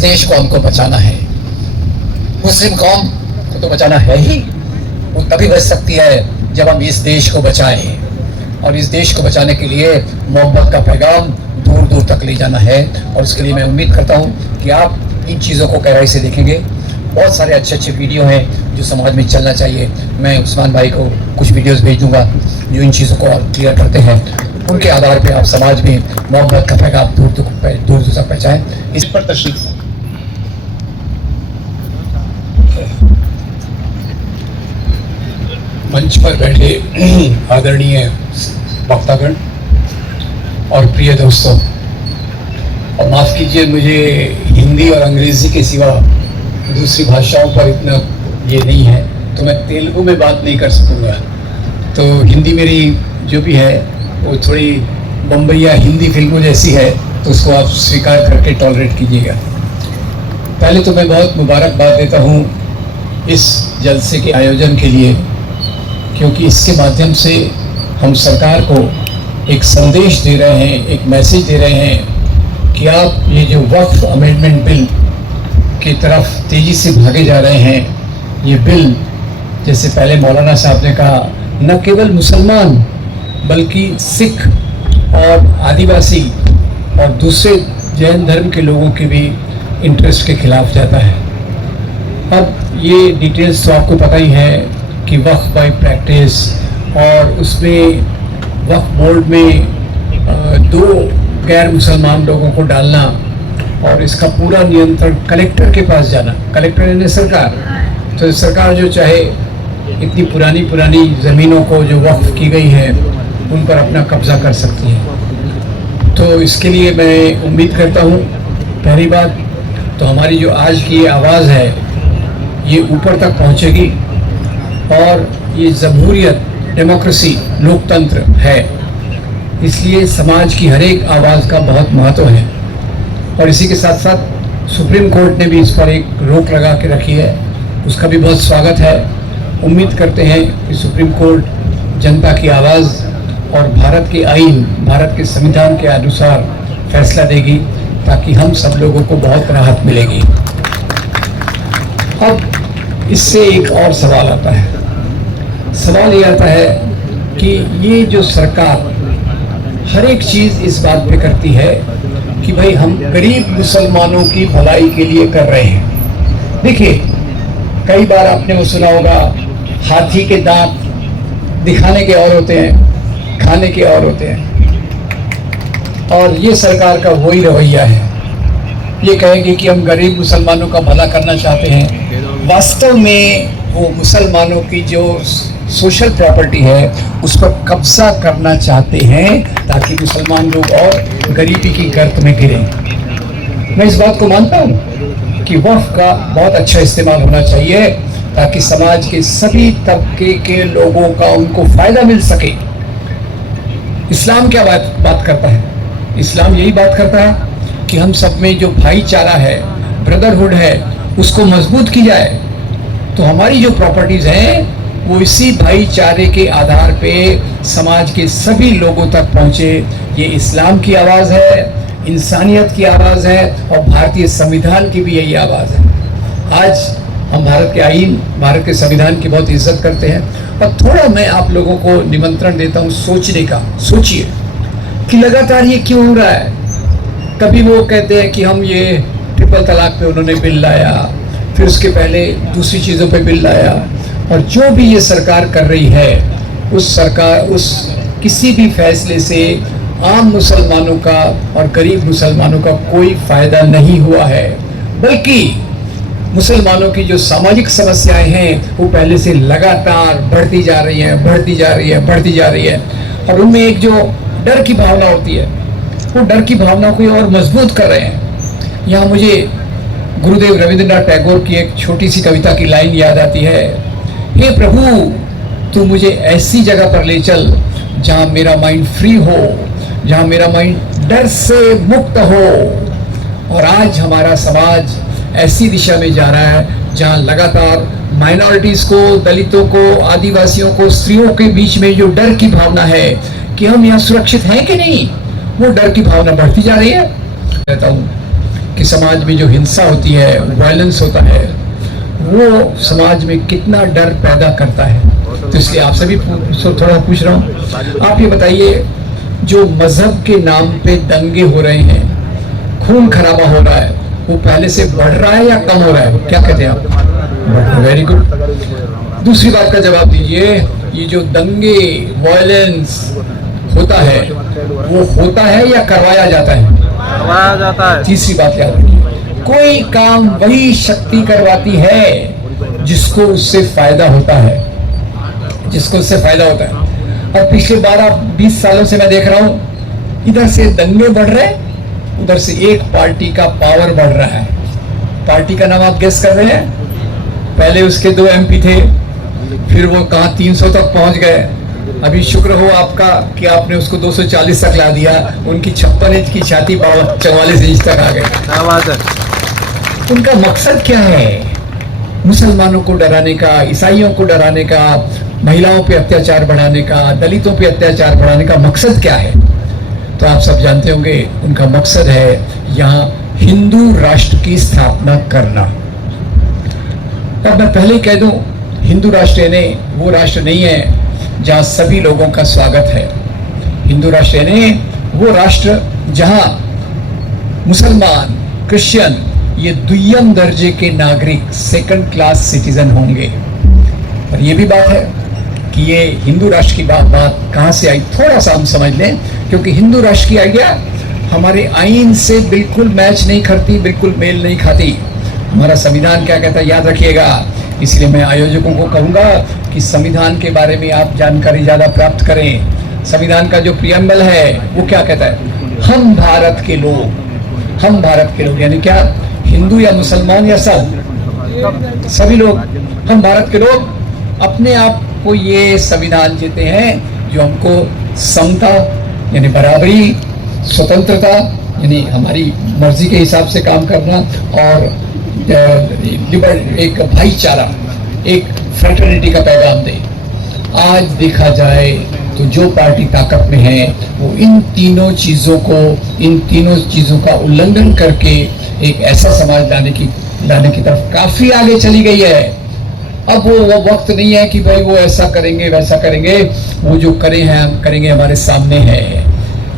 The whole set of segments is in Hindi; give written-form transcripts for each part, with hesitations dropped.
देश को हमको बचाना है। मुस्लिम कौम को तो बचाना है ही, वो तभी बच सकती है जब हम इस देश को बचाएं। और इस देश को बचाने के लिए मोहब्बत का पैगाम दूर दूर तक ले जाना है। और उसके लिए मैं उम्मीद करता हूँ कि आप इन चीज़ों को गहराई से देखेंगे। बहुत सारे अच्छे अच्छे वीडियो हैं जो समाज में चलना चाहिए। मैं उस्मान भाई को कुछ वीडियोस भेज दूँगा जो इन चीज़ों को और क्लियर करते हैं। उनके आधार पे आप समाज में मोहब्बत का पैगाम दूर दूर तक पहुँचाएँ। इस पर तशरीफ मंच पर बैठे आदरणीय वक्तागण और प्रिय दोस्तों, और माफ़ कीजिए मुझे हिंदी और अंग्रेज़ी के सिवा दूसरी भाषाओं पर इतना ये नहीं है, तो मैं तेलुगु में बात नहीं कर सकूँगा। तो हिंदी मेरी जो भी है वो थोड़ी बम्बईया हिंदी फिल्मों जैसी है, तो उसको आप स्वीकार करके टॉलरेट कीजिएगा। पहले तो मैं बहुत मुबारकबाद देता हूँ इस जलसे के आयोजन के लिए, क्योंकि इसके माध्यम से हम सरकार को एक संदेश दे रहे हैं, एक मैसेज दे रहे हैं कि आप ये जो वक्फ अमेंडमेंट बिल की तरफ तेज़ी से भागे जा रहे हैं, ये बिल जैसे पहले मौलाना साहब ने कहा, न केवल मुसलमान बल्कि सिख और आदिवासी और दूसरे जैन धर्म के लोगों के भी इंटरेस्ट के खिलाफ जाता है। अब ये डिटेल्स तो आपको पता ही है कि वक्फ बाय प्रैक्टिस, और उसमें वक्फ बोर्ड में 2 गैर मुसलमान लोगों को डालना और इसका पूरा नियंत्रण कलेक्टर के पास जाना। कलेक्टर यानी सरकार, तो सरकार जो चाहे इतनी पुरानी ज़मीनों को जो वक्फ की गई है उन पर अपना कब्ज़ा कर सकती है। तो इसके लिए मैं उम्मीद करता हूँ, पहली बात तो हमारी जो आज की आवाज़ है ये ऊपर तक पहुँचेगी, और ये जमहूरियत, डेमोक्रेसी, लोकतंत्र है, इसलिए समाज की हर एक आवाज़ का बहुत महत्व है। और इसी के साथ साथ सुप्रीम कोर्ट ने भी इस पर एक रोक लगा के रखी है, उसका भी बहुत स्वागत है। उम्मीद करते हैं कि सुप्रीम कोर्ट जनता की आवाज़ और भारत के आईन, भारत के संविधान के अनुसार फैसला देगी, ताकि हम सब लोगों को बहुत राहत मिलेगी। अब इससे एक और सवाल आता है। सवाल ये आता है कि ये जो सरकार हर एक चीज़ इस बात पे करती है कि भाई हम गरीब मुसलमानों की भलाई के लिए कर रहे हैं। देखिए, कई बार आपने वो सुना होगा, हाथी के दांत दिखाने के और होते हैं, खाने के और होते हैं। और ये सरकार का वही रवैया है। ये कहेंगे कि हम गरीब मुसलमानों का भला करना चाहते हैं, वास्तव में वो मुसलमानों की जो सोशल प्रॉपर्टी है उस पर कब्जा करना चाहते हैं, ताकि मुसलमान लोग और गरीबी की गर्त में गिरें। मैं इस बात को मानता हूँ कि वक्फ का बहुत अच्छा इस्तेमाल होना चाहिए, ताकि समाज के सभी तबके के लोगों का उनको फ़ायदा मिल सके। इस्लाम क्या बात करता है? इस्लाम यही बात करता है कि हम सब में जो भाईचारा है, ब्रदरहुड है, उसको मजबूत की जाए। तो हमारी जो प्रॉपर्टीज़ हैं वो इसी भाईचारे के आधार पे समाज के सभी लोगों तक पहुँचे। ये इस्लाम की आवाज़ है, इंसानियत की आवाज़ है, और भारतीय संविधान की भी यही आवाज़ है। आज हम भारत के आईन, भारत के संविधान की बहुत इज्जत करते हैं, और थोड़ा मैं आप लोगों को निमंत्रण देता हूँ सोचने का। सोचिए कि लगातार ये क्यों हो रहा है। कभी वो कहते हैं कि हम ये ट्रिपल तलाक पे उन्होंने बिल लाया, फिर उसके पहले दूसरी चीज़ों पे बिल लाया, और जो भी ये सरकार कर रही है उस किसी भी फैसले से आम मुसलमानों का और गरीब मुसलमानों का कोई फ़ायदा नहीं हुआ है, बल्कि मुसलमानों की जो सामाजिक समस्याएं हैं वो पहले से लगातार बढ़ती जा रही है। और उनमें एक जो डर की भावना होती है, वो डर की भावना को और मजबूत कर रहे हैं। यहाँ मुझे गुरुदेव रविंद्रनाथ टैगोर की एक छोटी सी कविता की लाइन याद आती है, हे प्रभु तू मुझे ऐसी जगह पर ले चल जहाँ मेरा माइंड फ्री हो, जहाँ मेरा माइंड डर से मुक्त हो। और आज हमारा समाज ऐसी दिशा में जा रहा है जहाँ लगातार माइनॉरिटीज़ को, दलितों को, आदिवासियों को, स्त्रियों के बीच में जो डर की भावना है कि हम यहाँ सुरक्षित हैं कि नहीं, वो डर की भावना बढ़ती जा रही है। कहता हूँ कि समाज में जो हिंसा होती है, वायलेंस होता है, वो समाज में कितना डर पैदा करता है। तो इसलिए आपसे भी थोड़ा पूछ रहा हूँ, आप ये बताइए, जो मजहब के नाम पे दंगे हो रहे हैं, खून खराबा हो रहा है, वो पहले से बढ़ रहा है या कम हो रहा है? क्या कहते हैं आप? Very good. दूसरी बात का जवाब दीजिए, ये जो दंगे, वायलेंस होता है, वो होता है या करवाया जाता है? करवाया जाता है। तीसरी बात याद रखिए, कोई काम वही शक्ति करवाती है जिसको उससे फायदा होता है, जिसको उससे फायदा होता है। और पिछले 12-20 सालों से मैं देख रहा हूं, इधर से दंगे बढ़ रहे हैं, उधर से एक पार्टी का पावर बढ़ रहा है। पार्टी का नाम आप गेस कर रहे हैं? पहले उसके 2 MP थे, फिर वो कहां 300 तक पहुंच गए। अभी शुक्र हो आपका कि आपने उसको 240 तक ला दिया। उनकी 56 इंच की छाती 44 इंच तक आ गई। क्या बात है। उनका मकसद क्या है? मुसलमानों को डराने का, ईसाइयों को डराने का, महिलाओं पे अत्याचार बढ़ाने का, दलितों पे अत्याचार बढ़ाने का मकसद क्या है? तो आप सब जानते होंगे, उनका मकसद है यहाँ हिंदू राष्ट्र की स्थापना करना। और मैं पहले ही कह दूं, हिंदू राष्ट्र यानी वो राष्ट्र नहीं है जहाँ सभी लोगों का स्वागत है। हिंदू राष्ट्र यानी वो राष्ट्र जहाँ मुसलमान, क्रिश्चियन ये द्वितीय दर्जे के नागरिक, सेकंड क्लास सिटीजन होंगे। और ये भी बात है कि ये हिंदू राष्ट्र की बात कहाँ से आई, थोड़ा सा हम समझ लें, क्योंकि हिंदू राष्ट्र की आइडिया हमारे आईन से बिल्कुल मैच नहीं करती, बिल्कुल मेल नहीं खाती। हमारा संविधान क्या कहता है याद रखिएगा। इसलिए मैं आयोजकों को कहूँगा कि संविधान के बारे में आप जानकारी ज़्यादा प्राप्त करें। संविधान का जो प्रियम्बल है वो क्या कहता है? हम भारत के लोग, हम भारत के लोग यानी क्या, हिंदू या मुसलमान या सब, सभी लोग, हम भारत के लोग अपने आप को ये संविधान देते हैं जो हमको समता यानी बराबरी, स्वतंत्रता यानी हमारी मर्जी के हिसाब से काम करना, और एक भाईचारा, एक फ्रेटर्निटी का पैगाम दे। आज देखा जाए तो जो पार्टी ताकत में है वो इन तीनों चीज़ों का उल्लंघन करके एक ऐसा समाज लाने की तरफ काफ़ी आगे चली गई है। अब वो वक्त नहीं है कि भाई वो ऐसा करेंगे वैसा करेंगे, वो जो करेंगे हमारे सामने है।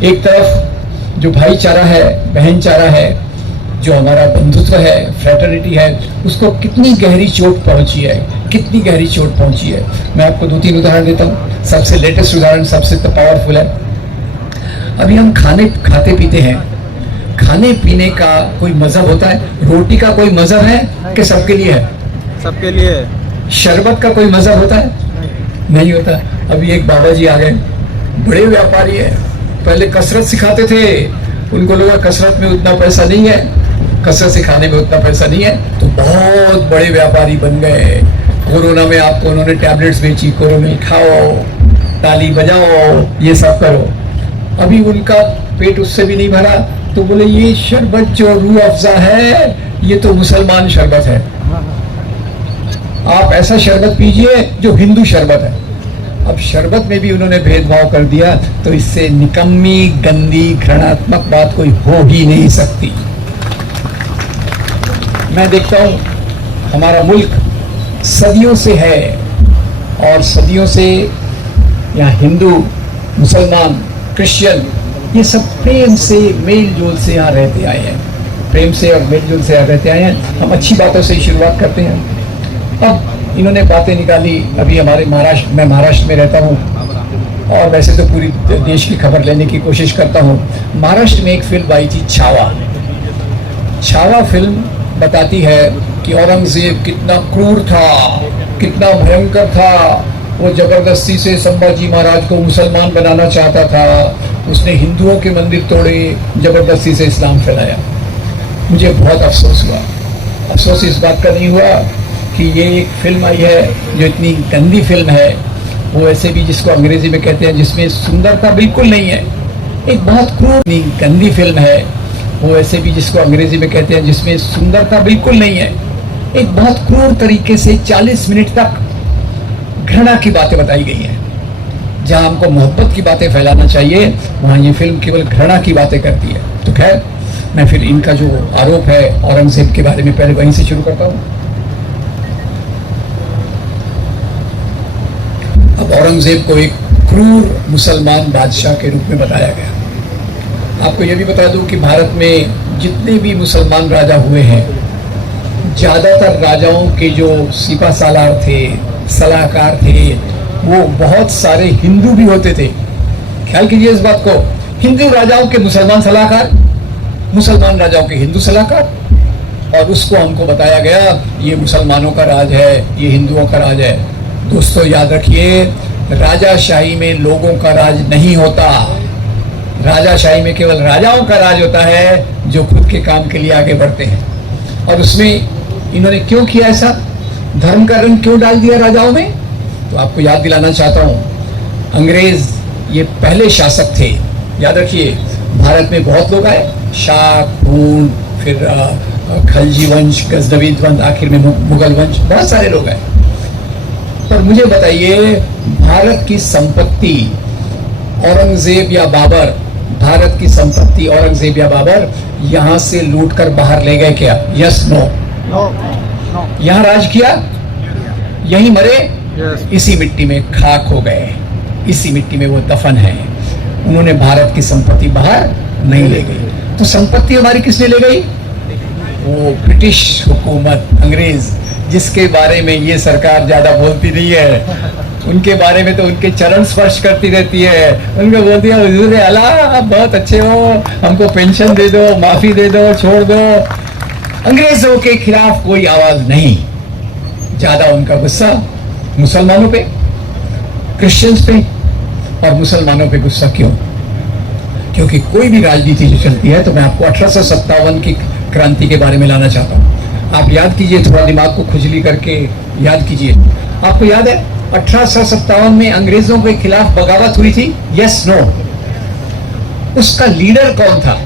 एक तरफ जो भाईचारा है, बहनचारा है, जो हमारा बंधुत्व है, फ्रेटर्निटी है, उसको कितनी गहरी चोट पहुंची है, कितनी गहरी चोट पहुंची है। मैं आपको 2-3 उदाहरण देता हूँ। सबसे लेटेस्ट उदाहरण, सबसे पावरफुल है। अभी हम खाते पीते हैं, खाने पीने का कोई मजहब होता है? रोटी का कोई मजहब है कि सबके लिए है? सबके लिए। शरबत का कोई मजहब होता है? नहीं होता। अभी एक बाबा जी आ गए, बड़े व्यापारी है, पहले कसरत सिखाते थे, उनको लगा कसरत में उतना पैसा नहीं है, कसरत सिखाने में उतना पैसा नहीं है, तो बहुत बड़े व्यापारी बन गए। कोरोना में आपको उन्होंने टैबलेट्स बेची, कोरोना खाओ, ताली बजाओ, ये सब करो। अभी उनका पेट उससे भी नहीं भरा, तो बोले ये शरबत जो रूह अफ़ज़ा है ये तो मुसलमान शरबत है, आप ऐसा शरबत पीजिए जो हिंदू शरबत है। अब शरबत में भी उन्होंने भेदभाव कर दिया, तो इससे निकम्मी, गंदी, घृणात्मक बात कोई हो ही नहीं सकती। मैं देखता हूँ हमारा मुल्क सदियों से है, और सदियों से यहाँ हिंदू, मुसलमान, क्रिश्चियन ये सब प्रेम से, मेल जोल से यहाँ रहते आए हैं, प्रेम से और मेल जोल से यहाँ रहते आए हैं। हम अच्छी बातों से ही शुरुआत करते हैं। अब इन्होंने बातें निकाली। अभी हमारे मैं महाराष्ट्र में रहता हूँ, और वैसे तो पूरी देश की खबर लेने की कोशिश करता हूँ। महाराष्ट्र में एक फिल्म आई थी, छावा फिल्म बताती है कि औरंगजेब कितना क्रूर था, कितना भयंकर था। वो जबरदस्ती से संभाजी महाराज को मुसलमान बनाना चाहता था, उसने हिंदुओं के मंदिर तोड़े, जबरदस्ती से इस्लाम फैलाया। मुझे बहुत अफसोस हुआ। अफसोस इस बात का नहीं हुआ कि ये एक फिल्म आई है जो इतनी गंदी फिल्म है, वो ऐसे भी जिसको अंग्रेजी में कहते हैं जिसमें सुंदरता बिल्कुल नहीं है, एक बहुत क्रूर गंदी फिल्म है, वो ऐसे भी जिसको अंग्रेजी में कहते हैं जिसमें सुंदरता बिल्कुल नहीं है, एक बहुत क्रूर तरीके से 40 मिनट तक घृणा की बातें बताई गई हैं। जहां हमको मोहब्बत की बातें फैलाना चाहिए, वहां ये फिल्म केवल घृणा की बातें करती है। तो खैर, मैं फिर इनका जो आरोप है औरंगजेब के बारे में पहले वहीं से शुरू करता हूँ। अब औरंगजेब को एक क्रूर मुसलमान बादशाह के रूप में बताया गया। आपको यह भी बता दूं कि भारत में जितने भी मुसलमान राजा हुए हैं, ज़्यादातर राजाओं के जो सिपा सालार थे, सलाहकार थे, वो बहुत सारे हिंदू भी होते थे। ख्याल कीजिए इस बात को, हिंदू राजाओं के मुसलमान सलाहकार, मुसलमान राजाओं के हिंदू सलाहकार, और उसको हमको बताया गया ये मुसलमानों का राज है, ये हिंदुओं का राज है। दोस्तों याद रखिए, राजाशाही में लोगों का राज नहीं होता। राजाशाही में केवल राजाओं का राज होता है जो खुद के काम के लिए आगे बढ़ते हैं। और उसमें इन्होंने क्यों किया ऐसा, धर्म का रंग क्यों डाल दिया राजाओं में? तो आपको याद दिलाना चाहता हूँ, अंग्रेज ये पहले शासक थे। याद रखिए, भारत में बहुत लोग आए, शाक, हूण, फिर खलजी वंश, गजनवी वंश, आखिर में मुगल वंश, बहुत सारे लोग आए। पर मुझे बताइए, भारत की संपत्ति औरंगजेब या बाबर, भारत की संपत्ति औरंगजेब या बाबर यहां से लूटकर बाहर ले गए क्या? Yes, no? यहां राज किया, यहीं मरे, इसी मिट्टी में खाक हो गए, इसी मिट्टी में वो दफन है। उन्होंने भारत की संपत्ति बाहर नहीं ले गई। तो संपत्ति हमारी किसने ले गई? वो ब्रिटिश हुकूमत, अंग्रेज, जिसके बारे में ये सरकार ज्यादा बोलती नहीं है। उनके बारे में तो उनके चरण स्पर्श करती रहती है, उनको बोलती है हुजूर आला आप बहुत अच्छे हो, हमको पेंशन दे दो, माफी दे दो, छोड़ दो। अंग्रेजों के खिलाफ कोई आवाज नहीं। ज्यादा उनका गुस्सा मुसलमानों पे, क्रिश्चियंस पे और मुसलमानों पे गुस्सा क्यों? क्योंकि कोई भी राजनीति जो चलती है, तो मैं आपको 1857 की क्रांति के बारे में लाना चाहता हूँ। आप याद कीजिए, थोड़ा दिमाग को खुजली करके याद कीजिए। आपको याद है 1857 में अंग्रेजों के खिलाफ बगावत हुई थी? Yes, no? उसका लीडर कौन था?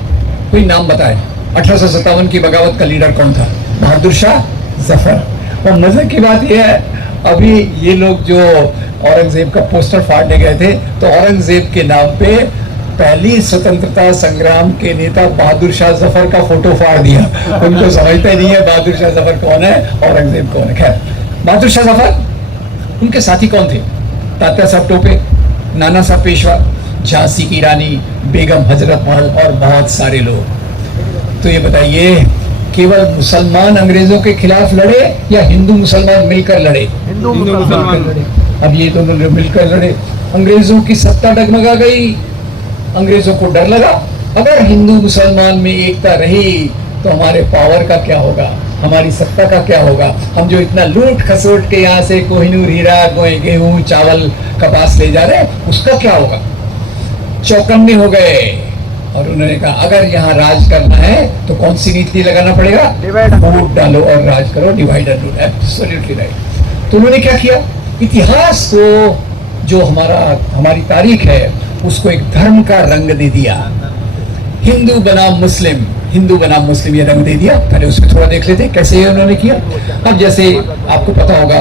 कोई नाम बताए। 1857 की बगावत का लीडर कौन था? बहादुर शाह जफर। और मजे की बात यह है, अभी ये लोग जो औरंगजेब का पोस्टर फाड़ने गए थे, तो औरंगजेब के नाम पे पहली स्वतंत्रता संग्राम के नेता बहादुर शाह जफर का फोटो फाड़ दिया। उनको समझते नहीं है बहादुर शाह जफर कौन है, औरंगजेब कौन है। खैर, बहादुर शाह जफर, उनके साथी कौन थे? तात्या साहब टोपे, नाना साहब पेशवा, झांसी की रानी बेगम हजरत महल और बहुत सारे लोग। तो ये बताइए, केवल मुसलमान अंग्रेजों के खिलाफ लड़े या हिंदू मुसलमान मिलकर लड़े? हिंदू मुसलमान लड़े। अब ये दोनों मिलकर लड़े, अंग्रेजों की सत्ता डगमगा गई, अंग्रेजों को डर लगा अगर हिंदू मुसलमान में एकता रही तो हमारे पावर का क्या होगा, हमारी सत्ता का क्या होगा। हम जो इतना लूट खसोट के यहाँ से कोहिनूर हीरा, गेहूं, चावल, कपास ले जा रहे हैं, उसका क्या होगा? चौकन्ने हो गए और उन्होंने कहा अगर यहाँ राज करना है तो कौन सी नीति लगाना पड़ेगा? वोट डालो और राज करो, divide and rule. Absolutely right. तो उन्होंने क्या किया? इतिहास को, जो हमारी तारीख है, उसको एक धर्म का रंग दे दिया। हिंदू बनाम मुस्लिम, हिंदू बनाम मुस्लिम ये रंग दे दिया। पहले उसमें थोड़ा देख लेते कैसे ये उन्होंने किया। अब जैसे आपको पता होगा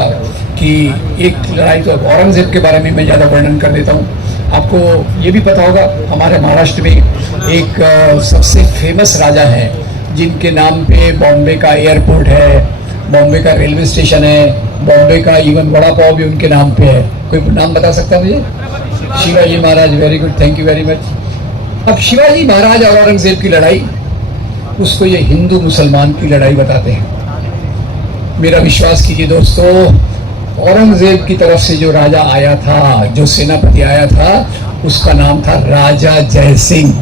कि एक लड़ाई, तो औरंगजेब के बारे में मैं ज़्यादा वर्णन कर देता हूँ। आपको ये भी पता होगा, हमारे महाराष्ट्र में एक सबसे फेमस राजा है जिनके नाम पे बॉम्बे का एयरपोर्ट है, बॉम्बे का रेलवे स्टेशन है, बॉम्बे का इवन वड़ा पाव भी उनके नाम पे है। कोई नाम बता सकता है मुझे? Shivaji Maharaj. Very good, thank you very much. अब शिवाजी महाराज और औरंगजेब की लड़ाई, उसको ये हिंदू मुसलमान की लड़ाई बताते हैं। मेरा विश्वास कीजिए दोस्तों, औरंगजेब की तरफ से जो राजा आया था, जो सेनापति आया था, उसका नाम था राजा जय सिंह।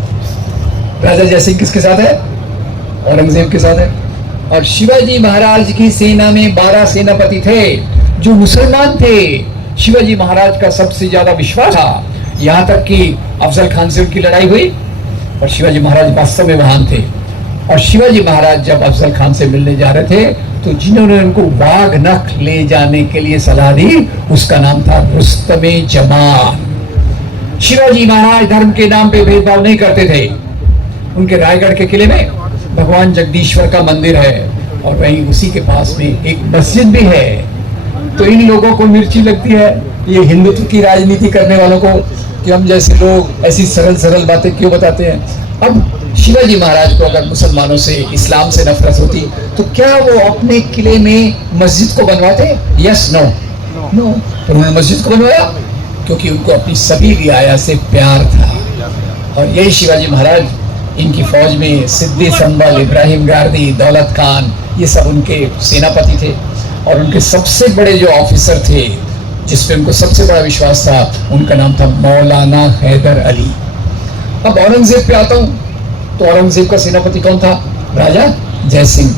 राजा जय सिंह किसके साथ है? औरंगजेब के साथ है। और शिवाजी महाराज की सेना में 12 सेनापति थे जो मुसलमान थे। शिवाजी महाराज का सबसे ज्यादा विश्वास था, यहाँ तक कि अफजल खान से उनकी लड़ाई हुई और शिवाजी महाराज वास्तव में महान थे। और शिवाजी महाराज जब अफजल खान से मिलने जा रहे थे, तो जिन्होंने उनको वाघ नख ले जाने के लिए सलाह दी, उसका नाम था रुस्तमे जमान। शिवाजी महाराज धर्म के नाम पे भेदभाव नहीं करते थे। उनके रायगढ़ के किले में भगवान जगदीश्वर का मंदिर है और वहीं उसी के पास में एक मस्जिद भी है। तो इन लोगों को मिर्ची लगती है, ये हिंदुत्व की राजनीति करने वालों को, कि हम जैसे लोग ऐसी सरल सरल बातें क्यों बताते हैं। अब शिवाजी महाराज को अगर मुसलमानों से, इस्लाम से नफरत होती तो क्या वो अपने किले में मस्जिद को बनवाते? Yes, no? नो। तो उन्होंने मस्जिद को बनवाया क्योंकि उनको अपनी सभी रियाया से प्यार था। और यही शिवाजी महाराज, इनकी फौज में सिद्दी संबल, इब्राहिम गारदी, दौलत खान, ये सब उनके सेनापति थे। और उनके सबसे बड़े जो ऑफिसर थे, जिसपे उनको सबसे बड़ा विश्वास था, उनका नाम था मौलाना हैदर अली। अब औरंगजेब पे आता हूँ, तो औरंगजेब का सेनापति कौन था? राजा जय सिंह।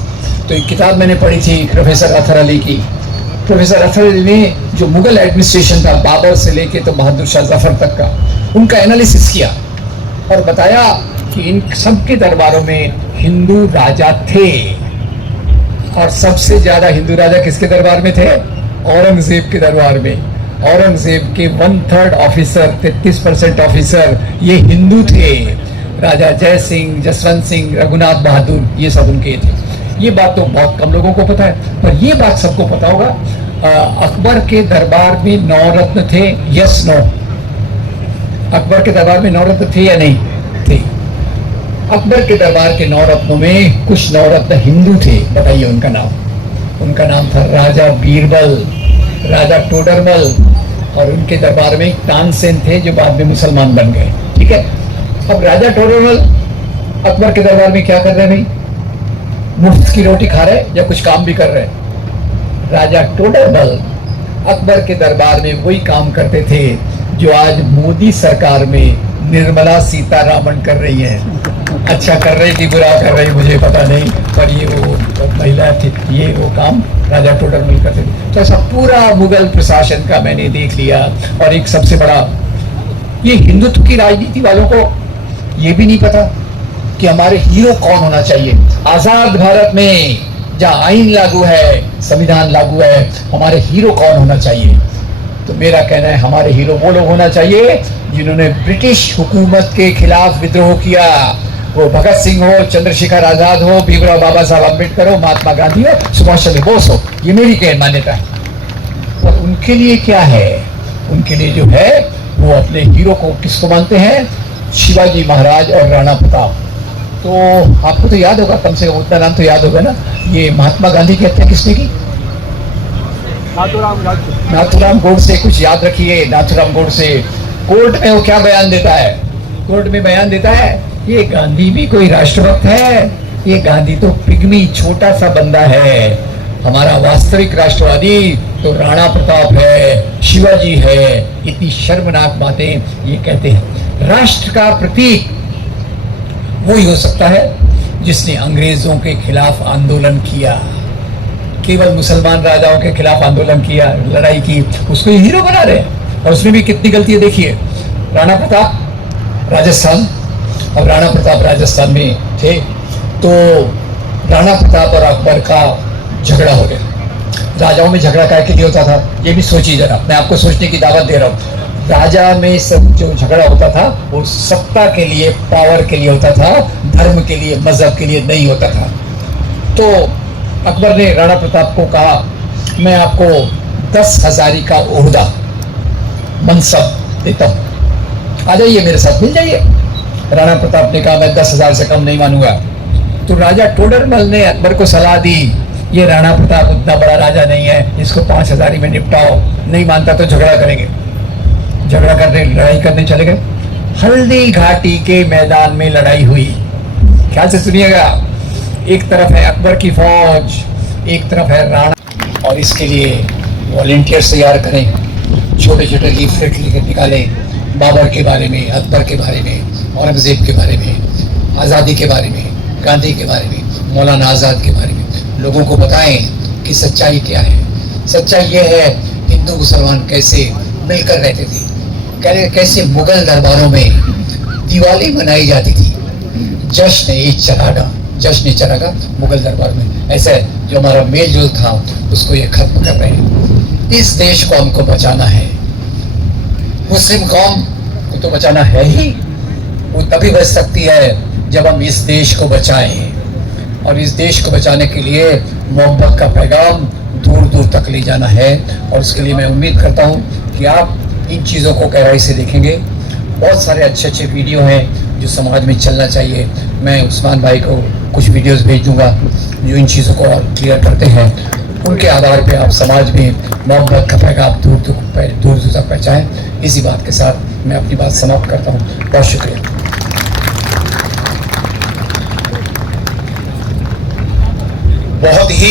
तो एक किताब मैंने पढ़ी थी प्रोफेसर अथर अली की। प्रोफेसर अथर अली ने जो मुगल एडमिनिस्ट्रेशन था, बाबर से लेके तो बहादुर शाह जफर तक का, उनका एनालिसिस किया और बताया कि इन सबके दरबारों में हिंदू राजा थे। और सबसे ज्यादा हिंदू राजा किसके दरबार में थे? औरंगजेब के दरबार में। औरंगजेब के 1/3 ऑफिसर, 33% ऑफिसर ये हिंदू थे। राजा जय सिंह, जसवंत सिंह, रघुनाथ बहादुर, ये सब उनके थे। ये बात तो बहुत कम लोगों को पता है, पर ये बात सबको पता होगा, अकबर के दरबार में 9 रत्न थे। Yes, no? अकबर के दरबार में 9 रत्न थे या नहीं थे? अकबर के दरबार के 9 रत्नों में कुछ 9 रत्न हिंदू थे। बताइए उनका नाम। उनका नाम था राजा बीरबल, राजा टोडरमल, और उनके दरबार में तानसेन थे जो बाद में मुसलमान बन गए। ठीक है। अब राजा टोडरमल अकबर के दरबार में क्या कर रहे हैं भाई? मुफ्त की रोटी खा रहे या कुछ काम भी कर रहे? राजा टोडरमल अकबर के दरबार में वही काम करते थे जो आज मोदी सरकार में निर्मला सीतारामन कर रही है। अच्छा कर रही थी, बुरा कर रही मुझे पता नहीं, पर ये वो महिला थी, ये वो काम राजा टोडरमल करते थे। तो ऐसा पूरा मुगल प्रशासन का मैंने देख लिया। और एक सबसे बड़ा, ये हिंदुत्व की राजनीति वालों को ये भी नहीं पता कि हमारे हीरो कौन होना चाहिए। आजाद भारत में जहाँ आईन लागू है, संविधान लागू है, हमारे हीरो कौन होना चाहिए? तो मेरा कहना है हमारे हीरो वो लोग होना चाहिए जिन्होंने ब्रिटिश हुकूमत के खिलाफ विद्रोह किया। वो भगत सिंह हो, चंद्रशेखर आजाद हो, भीमराव बाबा साहब अम्बेडकर हो, महात्मा गांधी हो, सुभाष चंद्र बोस हो, ये मेरी क्या मान्यता है। और उनके लिए क्या है? उनके लिए जो है वो अपने हीरो को किसको मानते हैं? शिवाजी महाराज और राणा प्रताप। तो आपको तो याद होगा, कम से कम उतना नाम तो याद होगा ना, ये महात्मा गांधी की हत्या किसने की? नाथूराम गोडसे। कुछ याद रखिए, नाथूराम गोडसे। कोर्ट में वो क्या बयान देता है? कोर्ट में बयान देता है ये गांधी भी कोई राष्ट्रभक्त है? ये गांधी तो पिग्मी छोटा सा बंदा है। हमारा वास्तविक राष्ट्रवादी तो राणा प्रताप है, शिवाजी है। इतनी शर्मनाक बातें ये कहते हैं। राष्ट्र का प्रतीक वो ही हो सकता है जिसने अंग्रेजों के खिलाफ आंदोलन किया, केवल मुसलमान राजाओं के खिलाफ आंदोलन किया, लड़ाई की, उसको हीरो बना रहे हैं। और उसमें भी कितनी गलती है देखिए। राणा प्रताप राजस्थान, अब राणा प्रताप राजस्थान में थे तो राणा प्रताप और अकबर का झगड़ा हो गया। राजाओं में झगड़ा काय के लिए होता था ये भी सोचिए जरा, मैं आपको सोचने की दावत दे रहा हूँ। राजा में सब जो झगड़ा होता था वो सत्ता के लिए, पावर के लिए होता था, धर्म के लिए, मजहब के लिए नहीं होता था। तो अकबर ने राणा प्रताप को कहा मैं आपको 10,000 का ओहदा, मनसब देता हूँ, आ जाइए मेरे साथ, मिल जाइए। राणा प्रताप ने कहा मैं 10,000 से कम नहीं मानूंगा। तो राजा टोडरमल ने अकबर को सलाह दी ये राणा प्रताप उतना बड़ा राजा नहीं है, इसको 5,000 में निपटाओ। नहीं मानता तो झगड़ा करेंगे। झगड़ा करने, लड़ाई करने चले गए। हल्दी घाटी के मैदान में लड़ाई हुई। ख्याल से सुनिएगा, एक तरफ है अकबर की फौज, एक तरफ है राणा। और इसके लिए वॉलंटियर्स तैयार करें, छोटे छोटे लीफलेट निकालें बाबर के बारे में, अकबर के बारे में, औरंगजेब के बारे में, आज़ादी के बारे में, गांधी के बारे में, मौलाना आज़ाद के बारे में। लोगों को बताएं कि सच्चाई क्या है। सच्चाई ये है हिंदू मुसलमान कैसे मिलकर रहते थे, कैसे मुगल दरबारों में दिवाली मनाई जाती थी, जश्न चरागा मुगल दरबार में। ऐसे जो हमारा मेल जोल था उसको ये खत्म कर रहे हैं। इस देश को हमको बचाना है, मुस्लिम कौम को तो बचाना है ही। वो तभी बच सकती है जब हम इस देश को बचाएं। और इस देश को बचाने के लिए मोहब्बत का पैगाम दूर दूर तक ले जाना है। और उसके लिए मैं उम्मीद करता हूँ कि आप इन चीज़ों को गहराई से देखेंगे। बहुत सारे अच्छे अच्छे वीडियो हैं जो समाज में चलना चाहिए। मैं उस्मान भाई को कुछ वीडियोस भेज दूंगा जो इन चीज़ों को और क्लियर करते हैं। उनके आधार पे आप समाज में मोहब्बत का पैगाम दूर दूर तक पहुँचाएँ। इसी बात के साथ मैं अपनी बात समाप्त करता हूँ। बहुत शुक्रिया। बहुत ही